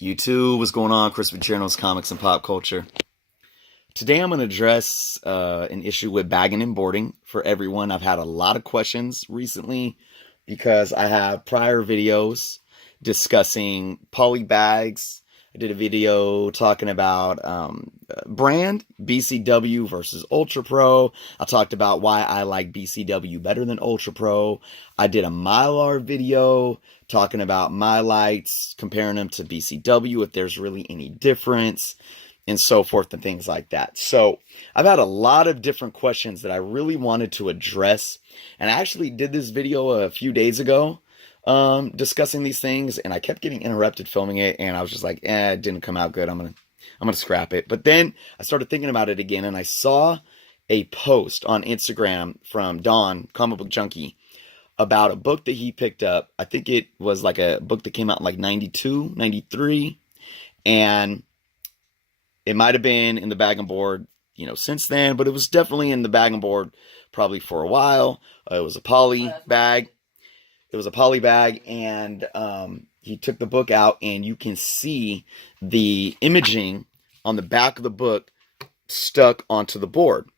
YouTube, what's going on? Chris with Journals, Comics, and Pop Culture. Today I'm going to address an issue with bagging and boarding for everyone. I've had a lot of questions recently because I have prior videos discussing Poly Bags. I did a video talking about brand, BCW versus Ultra Pro. I talked about why I like BCW better than Ultra Pro. I did a Mylar video talking about my lights, comparing them to BCW, if there's really any difference, and so forth and things like that. So I've had a lot of different questions that I really wanted to address. And I actually did this video a few days ago discussing these things, and I kept getting interrupted filming it, and I was just like, it didn't come out good. I'm gonna scrap it. But then I started thinking about it again, and I saw a post on Instagram from Don, Comic Book Junkie, about a book that he picked up. I think it was like a book that came out in like 92, 93, and it might have been in the bag and board, since then, but it was definitely in the bag and board probably for a while. It was a poly bag. It was a poly bag, and he took the book out, and you can see the imaging on the back of the book stuck onto the board.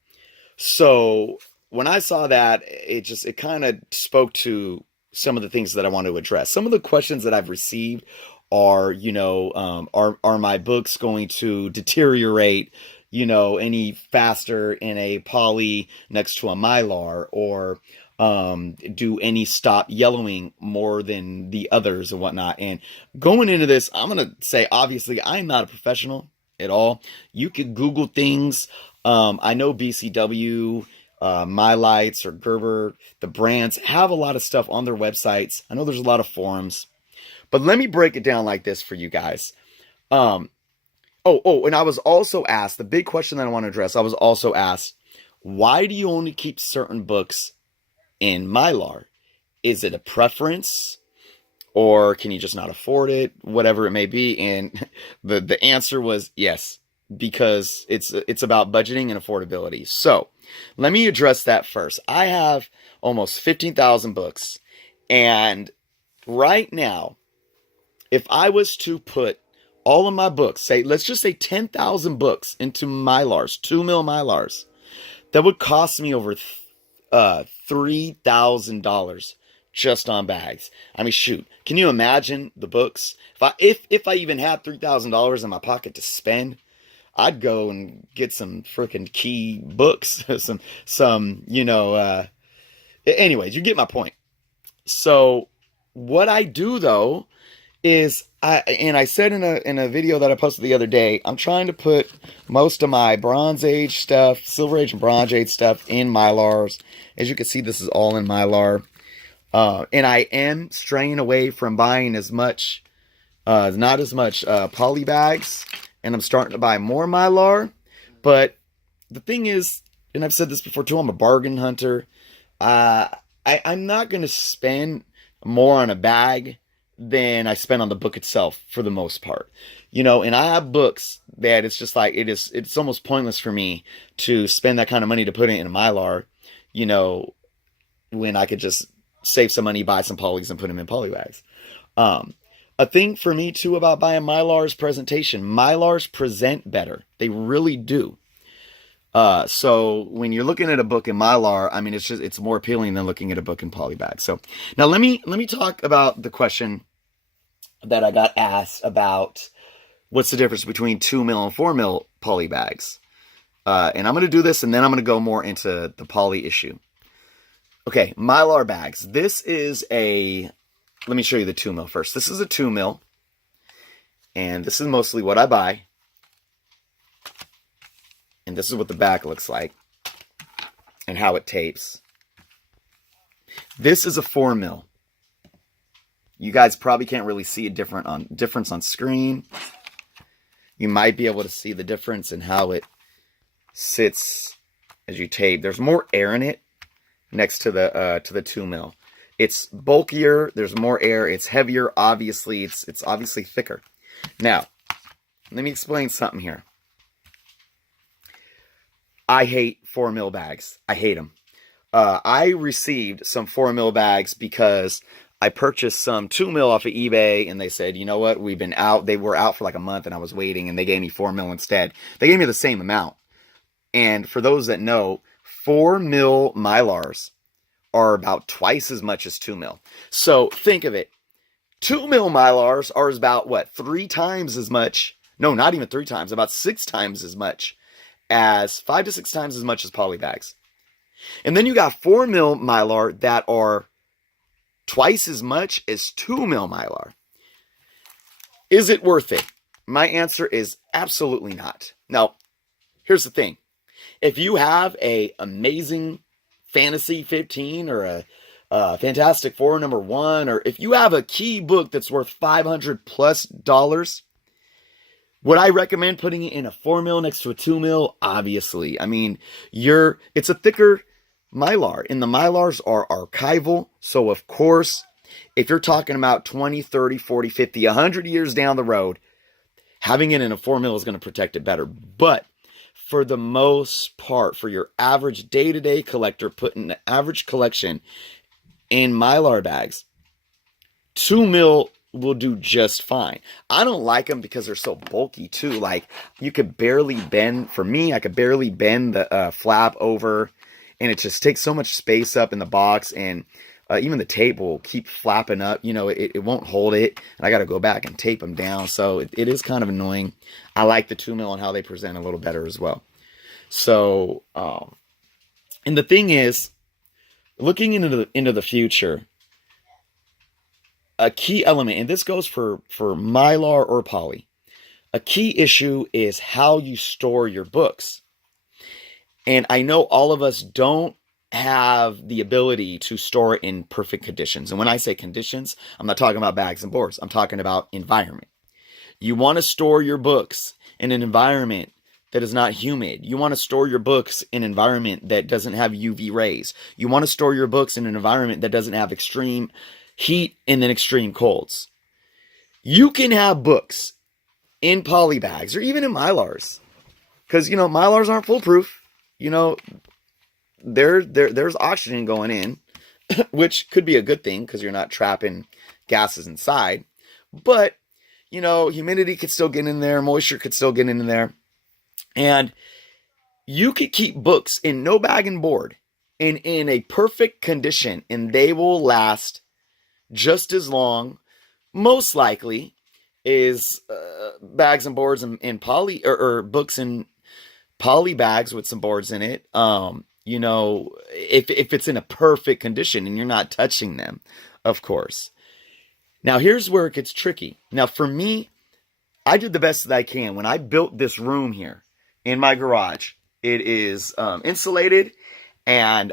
So when I saw that, it kind of spoke to some of the things that I want to address. Some of the questions that I've received are, are my books going to deteriorate, any faster in a poly next to a Mylar, or do any stop yellowing more than the others and whatnot. And going into this, I'm going to say, obviously, I'm not a professional at all. You could Google things. I know BCW, My Lights, or Gerber, the brands have a lot of stuff on their websites. I know there's a lot of forums, but let me break it down like this for you guys. And I was also asked, the big question that I want to address, I was also asked, why do you only keep certain books in Mylar? Is it a preference, or can you just not afford it? Whatever it may be. And the answer was yes, because it's about budgeting and affordability. So let me address that first. I have almost 15,000 books, and right now, if I was to put all of my books, let's just say 10,000 books into Mylars, 2 mil Mylars, that would cost me over $3,000 just on bags. I mean, shoot, can you imagine the books? If I even had $3,000 in my pocket to spend, I'd go and get some freaking key books, anyways, you get my point. So what I do though is I said in a video that I posted the other day, I'm trying to put most of my Bronze Age stuff, Silver Age and Bronze Age stuff in Mylars. As you can see, this is all in Mylar. And I am straying away from buying not as much poly bags, and I'm starting to buy more Mylar. But the thing is, and I've said this before too, I'm a bargain hunter. I'm not going to spend more on a bag than I spend on the book itself for the most part. And I have books that it's just like, it's almost pointless for me to spend that kind of money to put it in a Mylar, when I could just save some money, buy some polys, and put them in poly bags. A thing for me too about buying Mylar's presentation. Mylars present better. They really do. So when you're looking at a book in Mylar, I mean, it's more appealing than looking at a book in poly bag. So now let me talk about the question that I got asked about what's the difference between 2 mil and 4 mil poly bags. And I'm going to do this, and then I'm going to go more into the poly issue. Okay, Mylar bags. This is let me show you the 2 mil first. This is a 2 mil, and this is mostly what I buy. And this is what the back looks like and how it tapes. This is a 4 mil. You guys probably can't really see a difference on screen. You might be able to see the difference in how it sits as you tape. There's more air in it next to the 2 mil. It's bulkier. There's more air. It's heavier. Obviously, it's obviously thicker. Now, let me explain something here. I hate 4 mil bags. I hate them. I received some 4 mil bags because I purchased some 2 mil off of eBay, and they said, you know what, we've been out. They were out for like a month, and I was waiting, and they gave me 4 mil instead. They gave me the same amount. And for those that know, 4 mil Mylars are about twice as much as 2 mil. So think of it. 2 mil Mylars are about what? 3 times as much. No, not even 3 times. About 6 times as much as 5 to 6 times as much as poly bags. And then you got 4 mil Mylar that are twice as much as 2 mil Mylar. Is it worth it? My answer is absolutely not. Now, here's the thing. If you have a amazing Fantasy 15 or a Fantastic Four #1, or if you have a key book that's worth $500+, would I recommend putting it in a 4 mil next to a 2 mil? Obviously. I mean, it's a thicker Mylar, and the Mylars are archival. So, of course, if you're talking about 20, 30, 40, 50, 100 years down the road, having it in a 4 mil is going to protect it better. But for the most part, for your average day-to-day collector, putting the average collection in Mylar bags, 2 mil will do just fine. I don't like them because they're so bulky too. Like, you could barely bend, for me, I could barely bend the flap over, and it just takes so much space up in the box, and even the tape will keep flapping up. You know, it won't hold it, and I got to go back and tape them down. So it is kind of annoying. I like the 2 mil and how they present a little better as well. So, and the thing is, looking into the future, a key element, and this goes for Mylar or poly, a key issue is how you store your books. And I know all of us don't have the ability to store it in perfect conditions. And when I say conditions, I'm not talking about bags and boards. I'm talking about environment. You want to store your books in an environment that is not humid. You want to store your books in an environment that doesn't have UV rays. You want to store your books in an environment that doesn't have extreme heat and then extreme colds. You can have books in poly bags or even in Mylars. Because, you know, Mylars aren't foolproof. You know, there's oxygen going in, which could be a good thing because you're not trapping gases inside. But, you know, humidity could still get in there. Moisture could still get in there. And you could keep books in no bag and board and in a perfect condition, and they will last just as long, most likely, is bags and boards and poly or books in poly bags with some boards in it. You know, if it's in a perfect condition and you're not touching them, of course. Now, here's where it gets tricky. Now, for me, I did the best that I can. When I built this room here in my garage, it is insulated, and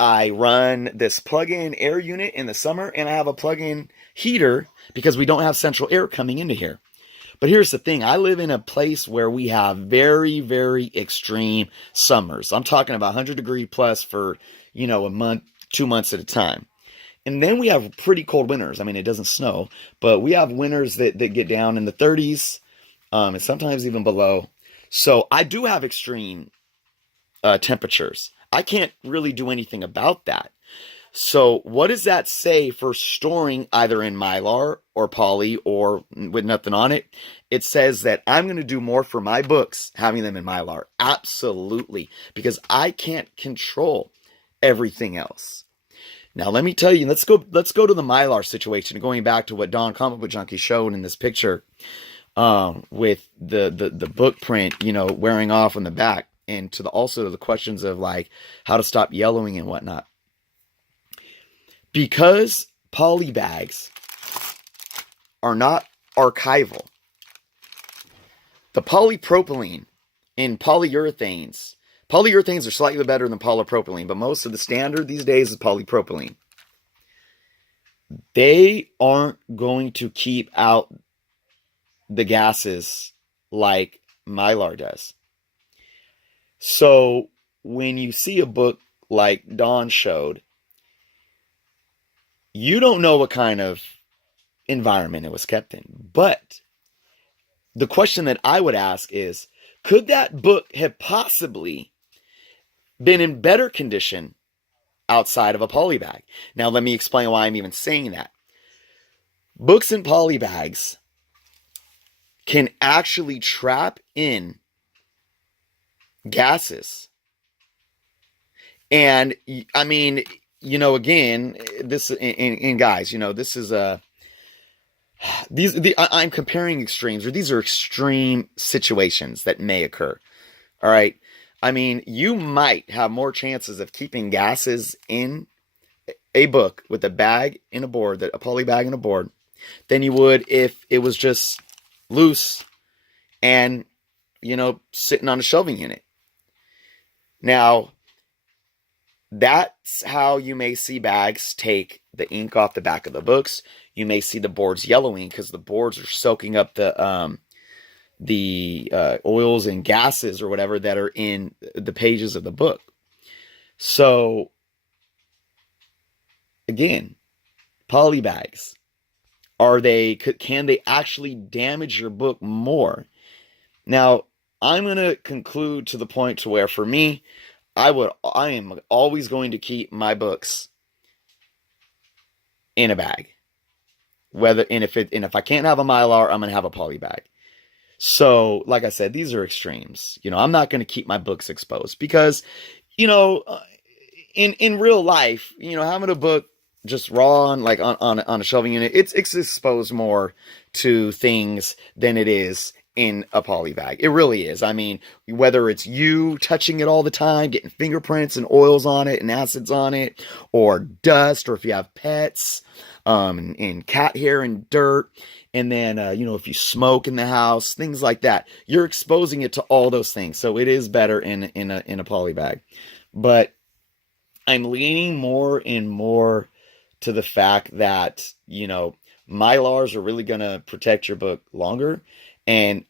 I run this plug-in air unit in the summer, and I have a plug-in heater because we don't have central air coming into here. But here's the thing. I live in a place where we have very, very extreme summers. I'm talking about 100-degree plus for, you know, a month, 2 months at a time. And then we have pretty cold winters. I mean, it doesn't snow, but we have winters that get down in the 30s, and sometimes even below. So I do have extreme temperatures. I can't really do anything about that. So what does that say for storing either in Mylar or poly or with nothing on it? It says that I'm going to do more for my books having them in Mylar. Absolutely. Because I can't control everything else. Now, let me tell you, let's go to the Mylar situation, going back to what Don Comic Book Junkie showed in this picture with the book print, you know, wearing off on the back, and also the questions of like how to stop yellowing and whatnot. Because poly bags are not archival, the polypropylene in polyurethanes are slightly better than polypropylene, but most of the standard these days is polypropylene. They aren't going to keep out the gases like Mylar does. So when you see a book like Don showed, you don't know what kind of environment it was kept in. But the question that I would ask is, could that book have possibly been in better condition outside of a poly bag? Now, let me explain why I'm even saying that. Books in poly bags can actually trap in gases. And I mean, again, this and guys, this is a I'm comparing extremes, or these are extreme situations that may occur. All right. I mean, you might have more chances of keeping gases in a book with a bag and a board, that a poly bag and a board, than you would if it was just loose and, sitting on a shelving unit. Now, that's how you may see bags take the ink off the back of the books. You may see the boards yellowing because the boards are soaking up the oils and gases or whatever that are in the pages of the book. So again, poly bags, can they actually damage your book more? Now, I'm going to conclude to the point to where, for me, I am always going to keep my books in a bag. If I can't have a Mylar, I'm going to have a poly bag. So, like I said, these are extremes. I'm not going to keep my books exposed because, you know, uh, in real life, having a book just raw on a shelving unit, it's exposed more to things than it is in a poly bag. It really is. I mean, whether it's you touching it all the time, getting fingerprints and oils on it and acids on it, or dust, or if you have pets, and cat hair and dirt, and then if you smoke in the house, things like that, you're exposing it to all those things. So it is better in a poly bag. But I'm leaning more and more to the fact that, Mylars are really going to protect your book longer. And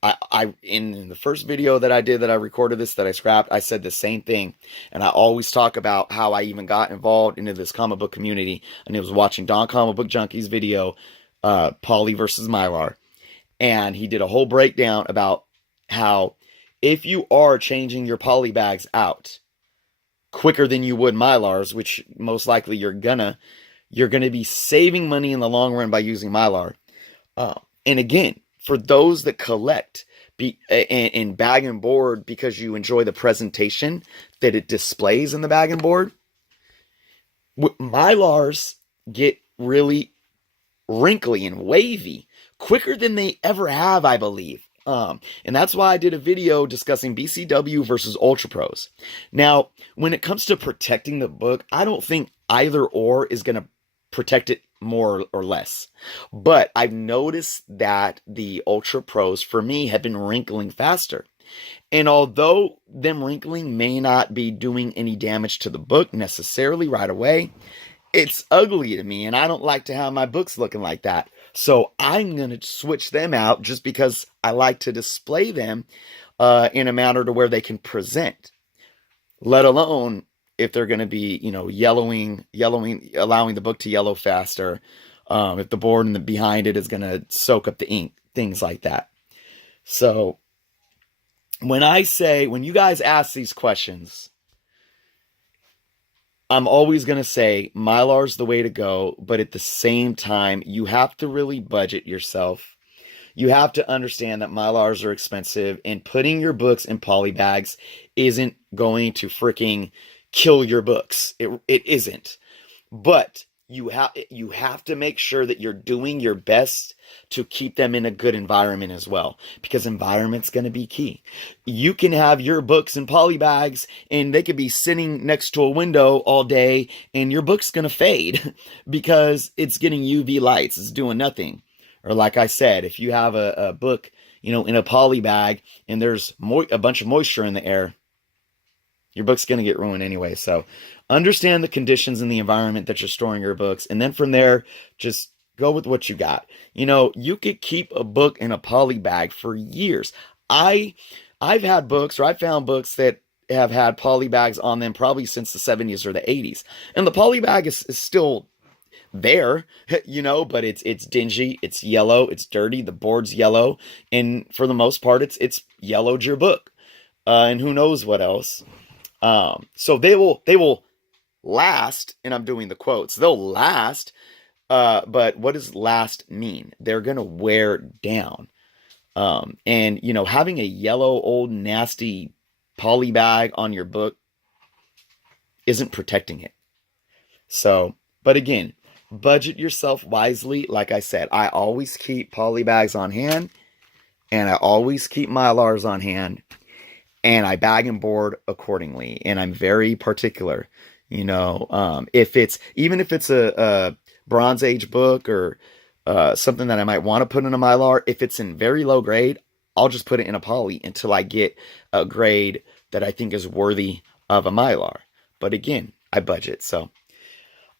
in the first video that I did, that I recorded this, that I scrapped, I said the same thing. And I always talk about how I even got involved into this comic book community. And it was watching Don Comic Book Junkie's video, Poly versus Mylar. And he did a whole breakdown about how if you are changing your poly bags out quicker than you would Mylars, which most likely you're gonna be saving money in the long run by using Mylar. And again, for those that collect in bag and board because you enjoy the presentation that it displays in the bag and board, Mylars get really wrinkly and wavy quicker than they ever have, I believe. And that's why I did a video discussing BCW versus Ultra Pros. Now, when it comes to protecting the book, I don't think either or is going to protect it more or less. But I've noticed that the Ultra Pros, for me, have been wrinkling faster. And although them wrinkling may not be doing any damage to the book necessarily right away, it's ugly to me, and I don't like to have my books looking like that. So I'm going to switch them out just because I like to display them in a manner to where they can present, let alone if they're going to be, yellowing, allowing the book to yellow faster, if the board and behind it is going to soak up the ink, things like that. So when you guys ask these questions, I'm always going to say Mylar's the way to go, but at the same time, you have to really budget yourself. You have to understand that Mylars are expensive, and putting your books in poly bags isn't going to freaking kill your books. It isn't. But you have to make sure that you're doing your best to keep them in a good environment as well, because environment's going to be key. You can have your books in poly bags and they could be sitting next to a window all day and your book's going to fade because it's getting UV lights. It's doing nothing. Or like I said, if you have a book, in a poly bag and there's a bunch of moisture in the air, your book's going to get ruined anyway. So understand the conditions in the environment that you're storing your books. And then from there, just go with what you got. You could keep a book in a poly bag for years. I've had books, or I've found books that have had poly bags on them probably since the 70s or the 80s. And the poly bag is still there, but it's dingy, it's yellow, it's dirty, the board's yellow. And for the most part, it's yellowed your book. And who knows what else. So they will last, and I'm doing the quotes, they'll last But what does last mean? They're going to wear down. And, you know, having a yellow, old, nasty poly bag on your book isn't protecting it. So, but again, budget yourself wisely. Like I said, I always keep poly bags on hand, and I always keep Mylars on hand, and I bag and board accordingly. And I'm very particular. You know, if it's even if it's a Bronze Age book or something that I might want to put in a Mylar, if it's in very low grade, I'll just put it in a poly until I get a grade that I think is worthy of a Mylar. But again, I budget. So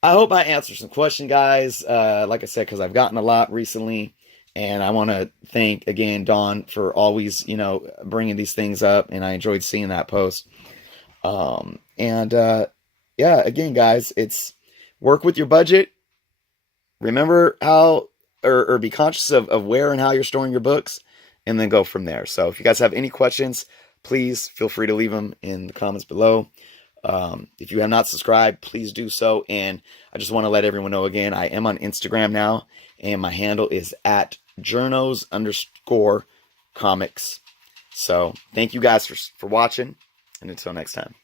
I hope I answered some questions, guys. Like I said, because I've gotten a lot recently. And I want to thank, again, Dawn for always, you know, bringing these things up. And I enjoyed seeing that post. Yeah, again, guys, it's work with your budget. Remember how, or be conscious of where and how you're storing your books, and then go from there. So if you guys have any questions, please feel free to leave them in the comments below. If you have not subscribed, please do so. And I just want to let everyone know again, I am on Instagram now, and my handle is at journos_comics. So thank you guys for watching, and until next time.